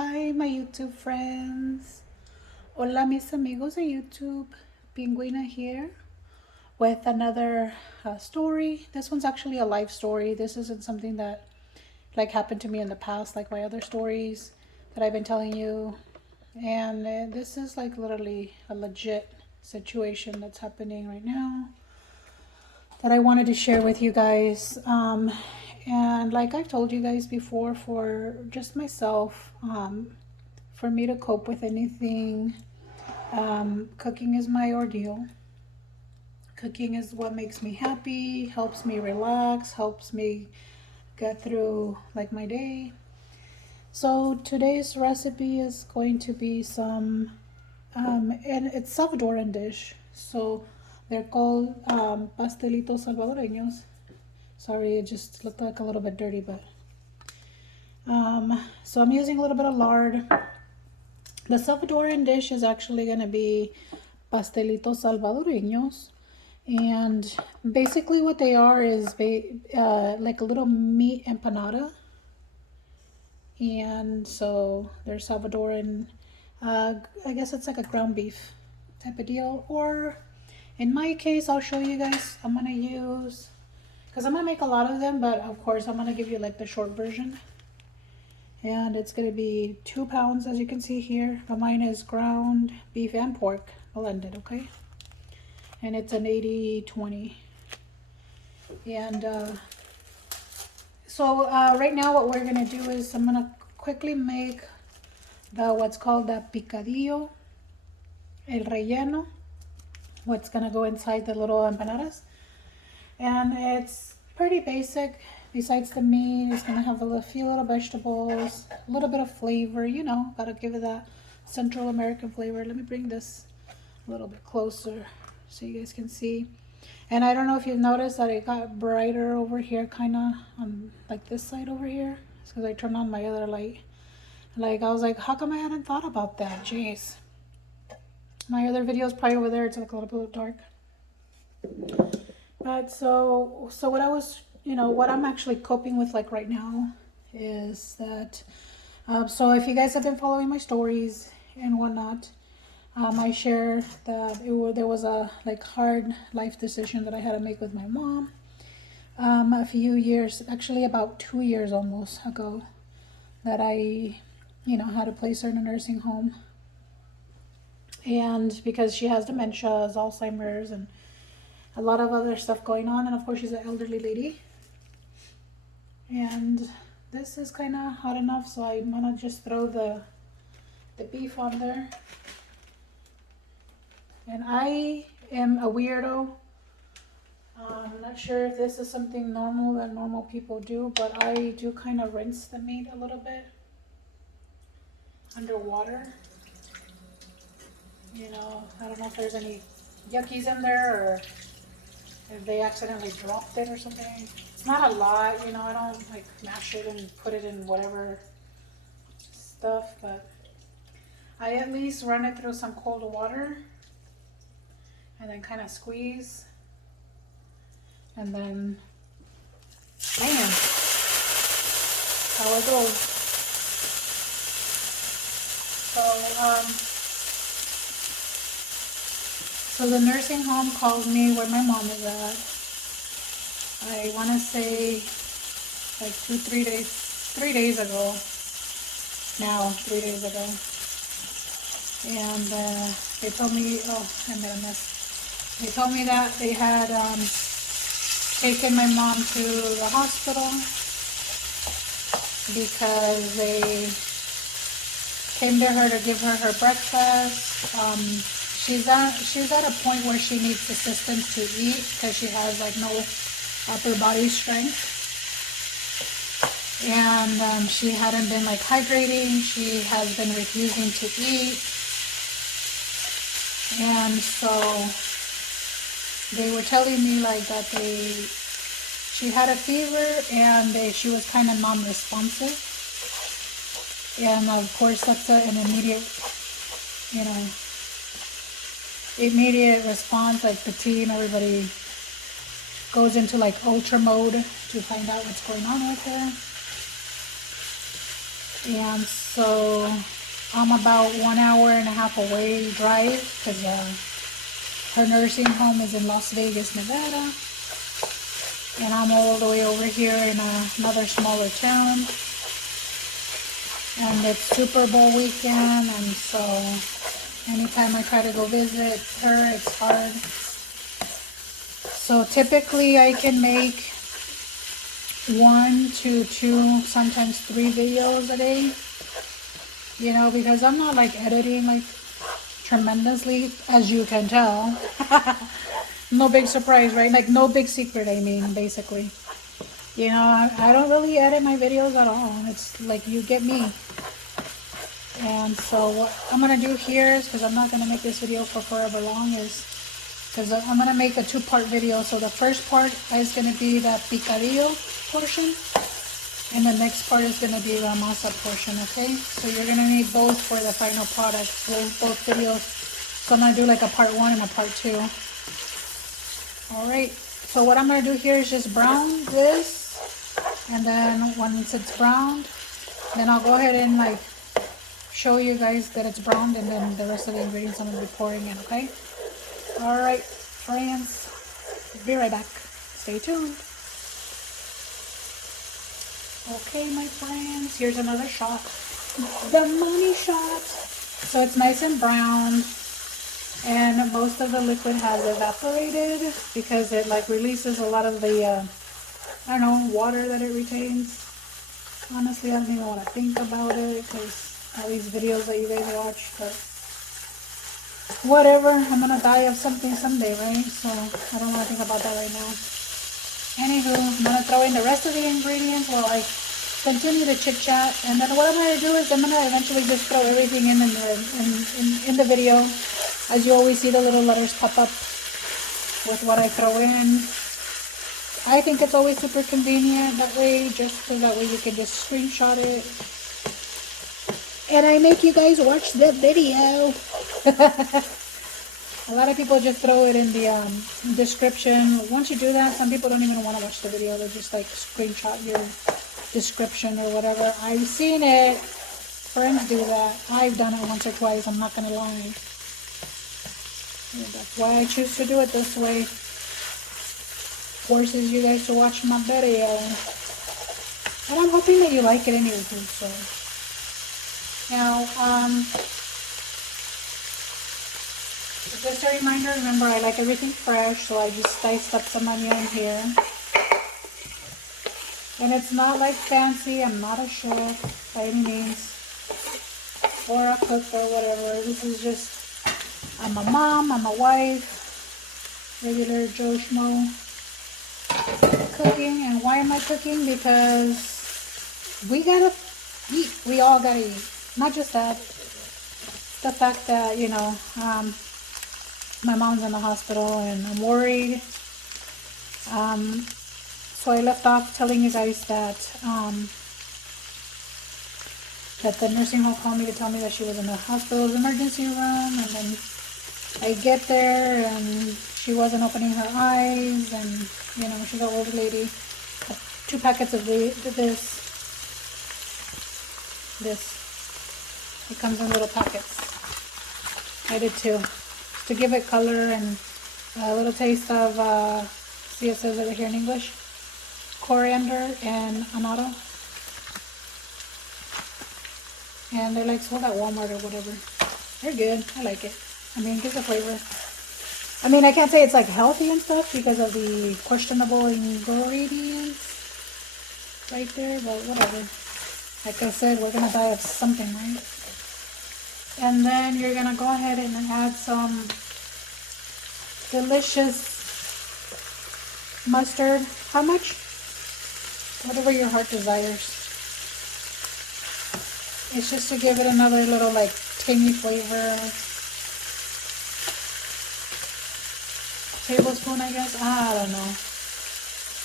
Hi, my YouTube friends. Hola, mis amigos de YouTube. Penguina here with another story. This one's actually a life story. This isn't something that happened to me in the past, like my other stories that I've been telling you. And this is literally a legit situation that's happening right now that I wanted to share with you guys. And like I've told you guys before, for just myself, for me to cope with anything, cooking is my ordeal. Cooking is what makes me happy, helps me relax, helps me get through my day. So today's recipe is going to be some, and it's Salvadoran dish. So they're called pastelitos salvadoreños. Sorry, it just looked like a little bit dirty, but so I'm using a little bit of lard. The Salvadoran dish is actually going to be pastelitos salvadoreños, and basically what they are is like a little meat empanada. And so they're Salvadoran, I guess it's like a ground beef type of deal. Or in my case, I'll show you guys. I'm going to use, because I'm going to make a lot of them, but of course I'm going to give you the short version. And it's going to be 2 pounds, as you can see here. But mine is ground beef and pork blended, okay? And it's an 80-20. And so right now what we're going to do is I'm going to quickly make what's called the picadillo, el relleno, what's going to go inside the little empanadas. And it's pretty basic. Besides the meat, it's going to have a few little vegetables, a little bit of flavor, gotta give it that Central American flavor. Let me bring this a little bit closer so you guys can see. And I don't know if you've noticed that it got brighter over here, kind of on this side over here. It's because I turned on my other light. I was like, how come I hadn't thought about that? Jeez. My other video is probably over there. It's a little bit dark. But so what I was, what I'm actually coping with right now is that, so if you guys have been following my stories and whatnot, I share that there was a hard life decision that I had to make with my mom a few years, actually about 2 years almost ago, that I, had to place her in a nursing home. And because she has dementia, Alzheimer's, and a lot of other stuff going on, and of course she's an elderly lady. And this is kind of hot enough, so I'm gonna just throw the beef on there. And I am a weirdo. I'm not sure if this is something normal that normal people do, but I do kind of rinse the meat a little bit underwater. I don't know if there's any yuckies in there or if they accidentally dropped it or something. It's not a lot, I don't mash it and put it in whatever stuff, but I at least run it through some cold water and then kind of squeeze, and then bam, how it goes. So the nursing home called me where my mom is at. I want to say 3 days ago. Now, 3 days ago. And they told me, oh, I made a mess. They told me that they had taken my mom to the hospital because they came to her to give her breakfast. She's at a point where she needs assistance to eat because she has no upper body strength, and she hadn't been hydrating. She has been refusing to eat, and so they were telling me that she had a fever and she was kind of non-responsive, and of course that's an immediate response. The team, everybody goes into ultra mode to find out what's going on with her. And so I'm about 1.5 hour away drive because her nursing home is in Las Vegas, Nevada. And I'm all the way over here in another smaller town. And it's Super Bowl weekend, and so anytime I try to go visit her, it's hard. So typically I can make 1 to 2, sometimes 3 videos a day. You know, because I'm not like editing like tremendously, as you can tell. No big surprise, right? Like no big secret, I mean, basically. You know, I don't really edit my videos at all. It's like you get me. And so what I'm going to do here is, because I'm not going to make this video for forever long, is because I'm going to make a 2-part video. So the first part is going to be the picadillo portion. And the next part is going to be the masa portion, okay? So you're going to need both for the final product, both videos. So I'm going to do like a part 1 and a part 2. Alright, so what I'm going to do here is just brown this. And then once it's browned, then I'll go ahead and like show you guys that it's browned, and then the rest of the ingredients I'm going to be pouring in, okay? Alright, friends, be right back. Stay tuned. Okay, my friends, here's another shot. The money shot. So it's nice and brown, and most of the liquid has evaporated because it like releases a lot of the, I don't know, water that it retains. Honestly, I don't even want to think about it because all these videos that you guys watch, but whatever, I'm gonna die of something someday, right? So I don't want to think about that right now. Anywho, I'm gonna throw in the rest of the ingredients while I continue to chit chat, and then what I'm gonna do is I'm gonna eventually just throw everything in the video. As you always see, the little letters pop up with what I throw in. I think it's always super convenient that way, just so that way you can just screenshot it. And I make you guys watch the video. A lot of people just throw it in the description. Once you do that, some people don't even want to watch the video. They just like screenshot your description or whatever. I've seen it. Friends do that. I've done it once or twice. I'm not going to lie. Yeah, that's why I choose to do it this way. Forces you guys to watch my video. And I'm hoping that you like it anyway, so. Now, just a reminder, remember I like everything fresh, so I just diced up some onion here. And it's not like fancy, I'm not a chef by any means, or a cook or whatever. This is just, I'm a mom, I'm a wife, regular Joe Schmo cooking. And why am I cooking? Because we gotta eat, we all gotta eat. Not just that, the fact that, you know, my mom's in the hospital and I'm worried. So I left off telling you guys that that the nursing home called me to tell me that she was in the hospital's emergency room, and then I get there and she wasn't opening her eyes, and you know, she's an old lady. 2 packets of this. It comes in little packets. I did too, to give it color and a little taste of, see it says over here in English, coriander and annatto. And they're like sold at Walmart or whatever. They're good. I like it. I mean, it gives a flavor. I mean, I can't say it's like healthy and stuff because of the questionable ingredients right there, but whatever. Like I said, we're gonna die of something, right? And then you're gonna go ahead and add some delicious mustard. How much? Whatever your heart desires. It's just to give it another little like tangy flavor. Tablespoon, I guess. I don't know.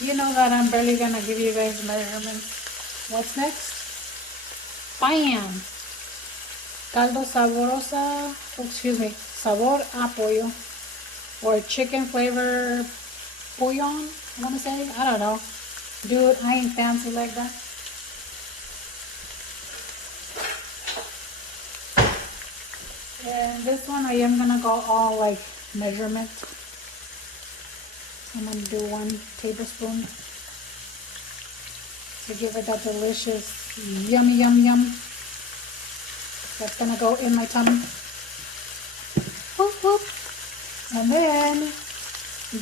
You know that I'm barely gonna give you guys measurements. What's next? Bam! Caldo sabrosa, excuse me, sabor a pollo, or chicken flavor bouillon, I want to say. I don't know. Dude, I ain't fancy like that. And this one I am gonna go all like measurement. I'm gonna do 1 tablespoon to give it that delicious yummy yum yum. That's gonna go in my tummy. Whoop, whoop. And then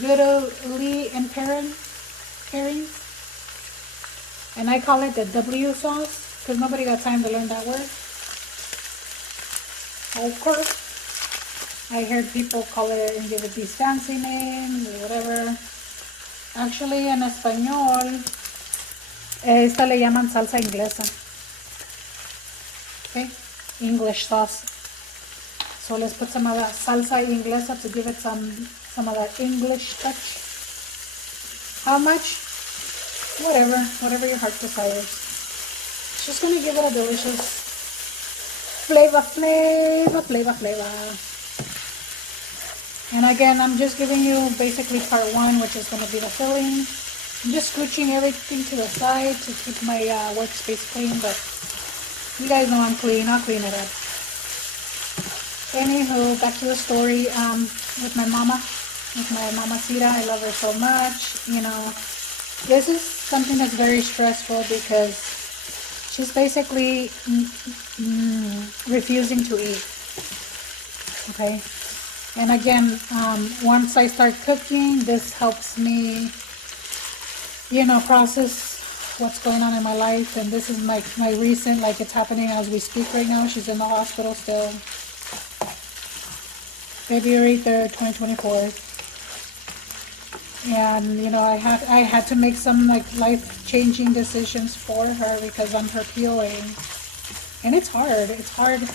good old Lee and pairings. And I call it the W sauce because nobody got time to learn that word. Of course. I heard people call it and give it these fancy names or whatever. Actually, en español, esta le llaman salsa inglesa. Okay? English sauce. So let's put some of that salsa inglesa to give it some of that English touch. How much? Whatever your heart desires. It's just gonna give it a delicious flavor. And again, I'm just giving you basically part 1, which is gonna be the filling. I'm just scooching everything to the side to keep my workspace clean, but you guys know I'm clean. I'll clean it up. Anywho, back to the story with my mama, with my mamacita. I love her so much. You know, this is something that's very stressful because she's basically refusing to eat. Okay. And again, once I start cooking, this helps me, you know, process what's going on in my life. And this is my recent, like it's happening as we speak right now. She's in the hospital still. February 3rd, 2024. And, you know, I had to make some like life-changing decisions for her because I'm her POA. And it's hard,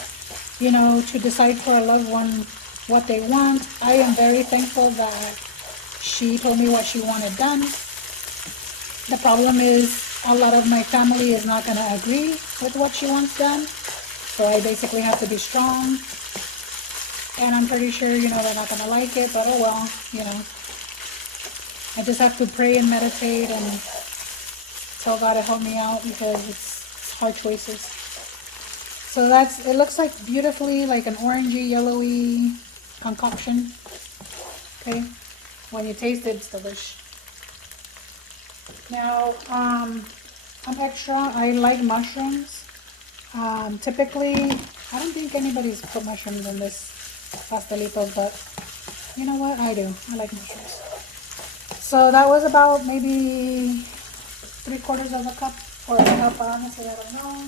you know, to decide for a loved one what they want. I am very thankful that she told me what she wanted done. The problem is a lot of my family is not going to agree with what she wants done. So I basically have to be strong. And I'm pretty sure, you know, they're not going to like it, but oh well, you know. I just have to pray and meditate and tell God to help me out because it's hard choices. So it looks like beautifully like an orangey, yellowy concoction. Okay. When you taste it, it's delish. Now, I'm extra. I like mushrooms. Typically, I don't think anybody's put mushrooms in this pastelitos, but you know what? I do. I like mushrooms. So that was about maybe 3/4 of a cup or a cup, honestly, I don't know.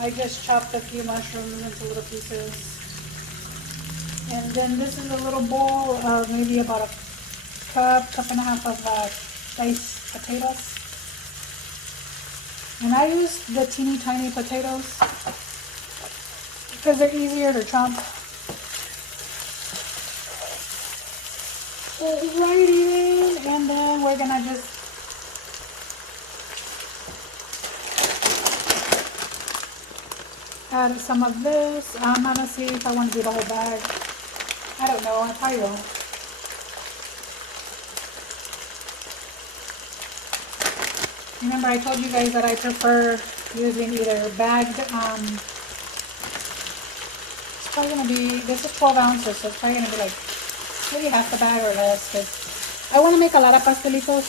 I just chopped a few mushrooms into little pieces. And then this is a little bowl of maybe about a cup and a half of diced potatoes. And I use the teeny tiny potatoes because they're easier to chop. Right in, and then we're gonna just add some of this. I'm gonna see if I want to do the whole bag. I don't know, I probably will. Remember I told you guys that I prefer using either bagged, it's probably gonna be, this is 12 ounces, so it's probably gonna be like maybe half the bag or less, because I want to make a lot of pastelitos,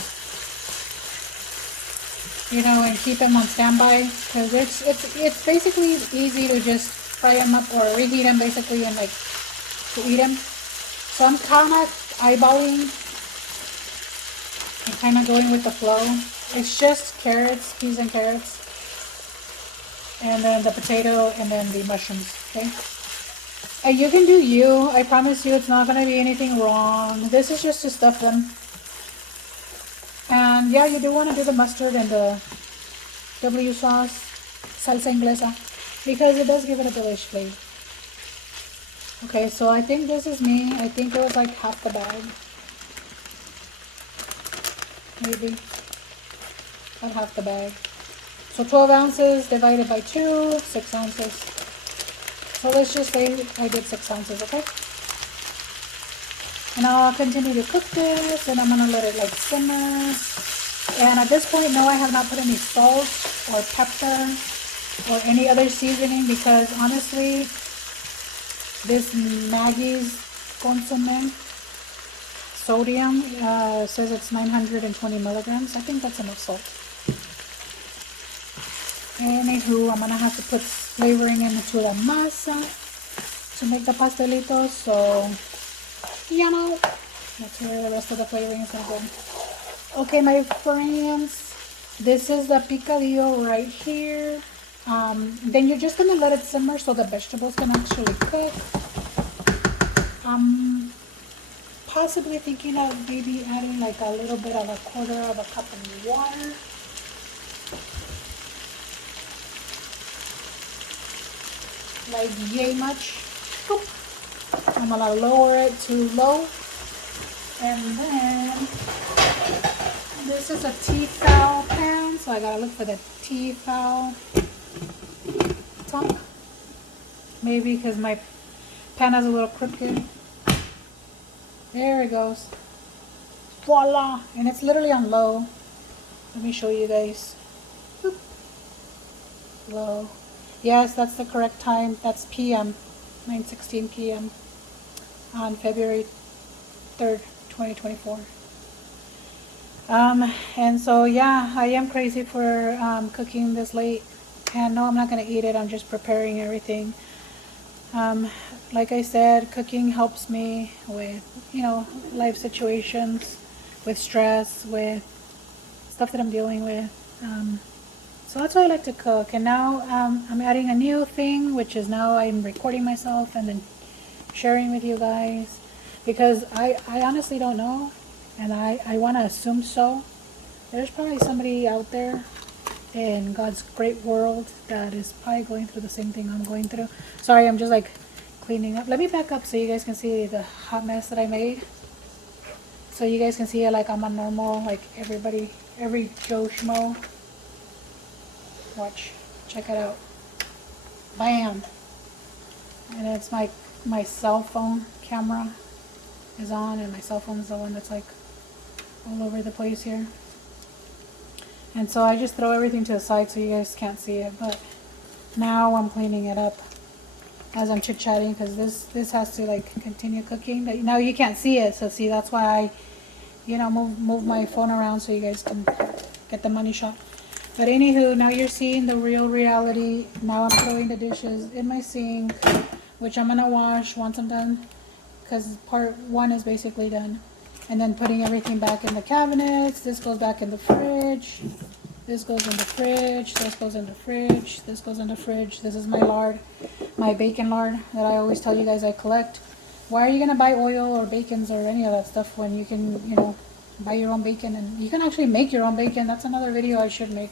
you know, and keep them on standby, because it's basically easy to just fry them up or reheat them basically and like to eat them. So I'm kind of eyeballing and kind of going with the flow. It's just carrots, peas and carrots, and then the potato, and then the mushrooms. Okay. And you can do I promise you it's not going to be anything wrong. This is just to stuff them. And yeah, you do want to do the mustard and the W sauce, salsa inglesa, because it does give it a delish flavor. Okay, so I think this is me. I think it was like half the bag. Maybe. About half the bag. So 12 ounces divided by 2, 6 ounces. So let's just say I did 6 ounces, okay? And I'll continue to cook this, and I'm gonna let it like simmer. And at this point, no, I have not put any salt or pepper or any other seasoning, because honestly, this Maggie's consomme sodium says it's 920 milligrams. I think that's enough salt. Anywho, I'm gonna have to put flavoring into the masa to make the pastelitos, so you know, that's where the rest of the flavoring is gonna go. Okay, my friends, this is the picadillo right here. Then you're just gonna let it simmer so the vegetables can actually cook. Possibly thinking of maybe adding like a little bit of a quarter of a cup of water. Like yay much. Boop. I'm gonna lower it to low. And then this is a Tefal pan, so I gotta look for the Tefal top. Maybe because my pan is a little crooked. There it goes. Voila! And it's literally on low. Let me show you guys. Boop. Low. Yes, that's the correct time. That's PM. 9:16 PM on February 3rd, 2024. And so yeah, I am crazy for cooking this late. And no, I'm not going to eat it. I'm just preparing everything. Like I said, cooking helps me with, you know, life situations, with stress, with stuff that I'm dealing with. So that's why I like to cook. And now I'm adding a new thing, which is now I'm recording myself and then sharing with you guys, because I honestly don't know, and I want to assume so. There's probably somebody out there in God's great world that is probably going through the same thing I'm going through. Sorry, I'm just like cleaning up. Let me back up so you guys can see the hot mess that I made. So you guys can see it like I'm a normal, like everybody, every Joe Schmo. Watch, check it out. Bam! And it's my cell phone camera is on, and my cell phone is the one that's like all over the place here. And so I just throw everything to the side so you guys can't see it. But now I'm cleaning it up as I'm chit-chatting, because this has to like continue cooking. Now you can't see it, so see, that's why I, you know, move my phone around so you guys can get the money shot. But anywho, now you're seeing the real reality. Now I'm throwing the dishes in my sink, which I'm gonna wash once I'm done, because part one is basically done. And then putting everything back in the cabinets. This goes back in the fridge. This goes in the fridge. This goes in the fridge. This goes in the fridge. This is my lard, my bacon lard that I always tell you guys I collect. Why are you gonna buy oil or bacons or any of that stuff when you can, you know, buy your own bacon, and you can actually make your own bacon. That's another video I should make.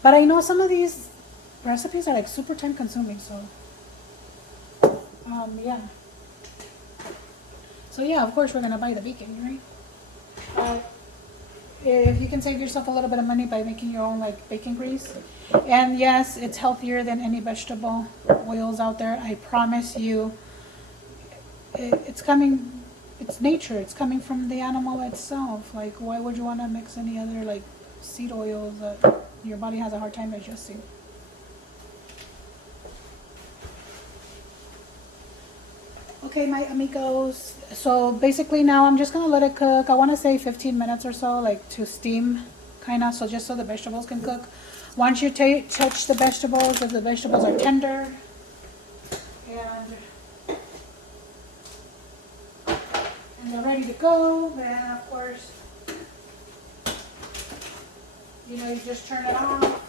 But I know some of these recipes are like super time consuming, so yeah. So yeah, of course we're gonna buy the bacon, right? If you can save yourself a little bit of money by making your own like bacon grease, and yes, it's healthier than any vegetable oils out there. I promise you, it's coming. It's nature. It's coming from the animal itself. Like, why would you want to mix any other like seed oils that your body has a hard time digesting? Okay, my amigos. So basically now I'm just gonna let it cook. I want to say 15 minutes or so, like to steam, kind of. So just so the vegetables can cook. Once you touch the vegetables, if the vegetables are tender and they're ready to go, then of course, you know, you just turn it off.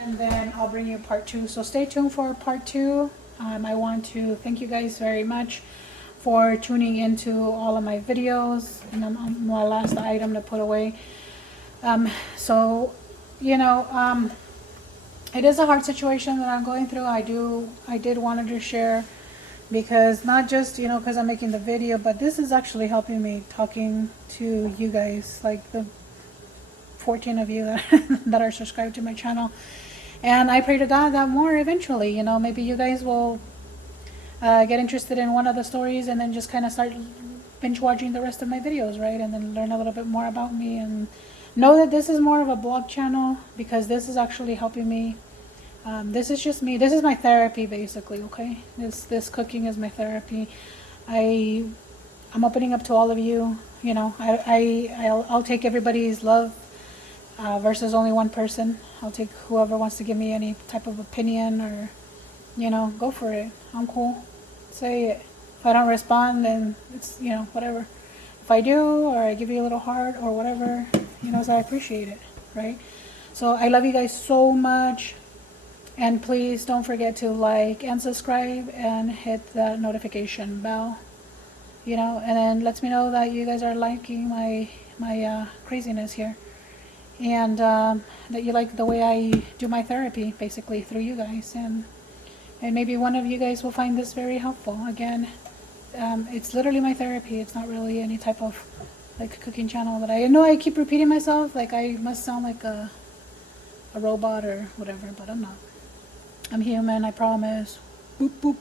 And then I'll bring you part two. So stay tuned for part two. I want to thank you guys very much for tuning into all of my videos. And I'm my last item to put away. So, you know, it is a hard situation that I'm going through. I did want to share, because not just, you know, because I'm making the video, but this is actually helping me talking to you guys, like the 14 of you that are subscribed to my channel. And I pray to God that more eventually, you know, maybe you guys will get interested in one of the stories and then just kind of start binge watching the rest of my videos, right? And then learn a little bit more about me and know that this is more of a blog channel because this is actually helping me. This is just me. This is my therapy, basically. Okay, this cooking is my therapy. I'm opening up to all of you. You know, I'll take everybody's love versus only one person. I'll take whoever wants to give me any type of opinion or, you know, go for it. I'm cool. Say it. If I don't respond, then it's, you know, whatever. If I do, or I give you a little heart or whatever, you know, so I appreciate it, right? So I love you guys so much. And please don't forget to like and subscribe and hit the notification bell, you know, and then lets me know that you guys are liking my craziness here. And that you like the way I do my therapy, basically, through you guys. And maybe one of you guys will find this very helpful. Again, it's literally my therapy. It's not really any type of like cooking channel that I know I keep repeating myself. Like I must sound like a robot or whatever, but I'm not. I'm human, I promise. Boop, boop.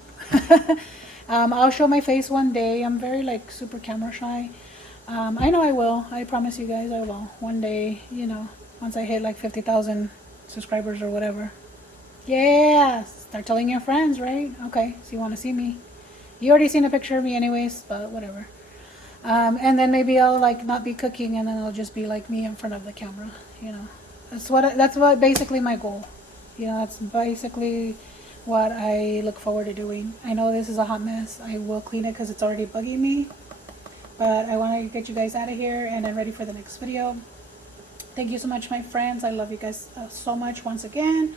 I'll show my face one day. I'm very like super camera shy. I know I will. I promise you guys I will. One day, you know, once I hit like 50,000 subscribers or whatever. Yeah, start telling your friends, right? Okay, so you want to see me. You already seen a picture of me anyways, but whatever. And then maybe I'll like not be cooking and then I'll just be like me in front of the camera, you know. That's what basically my goal. You know, that's basically what I look forward to doing. I know this is a hot mess. I will clean it because it's already bugging me. But I want to get you guys out of here and I'm ready for the next video. Thank you so much, my friends. I love you guys so much once again.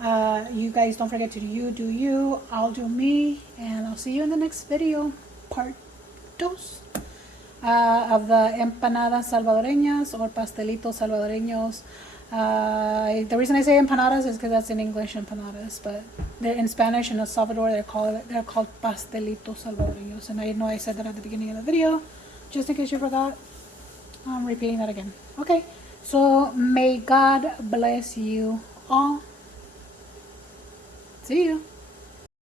You guys don't forget to do you. I'll do me. And I'll see you in the next video. Part 2 of the empanadas salvadoreñas or pastelitos salvadoreños. The reason I say empanadas is because that's in English empanadas, but they're in Spanish in El Salvador. They're called pastelitos salvadoreños, and I know I said that at the beginning of the video, just in case you forgot. I'm repeating that again. Okay, so may God bless you all. See you.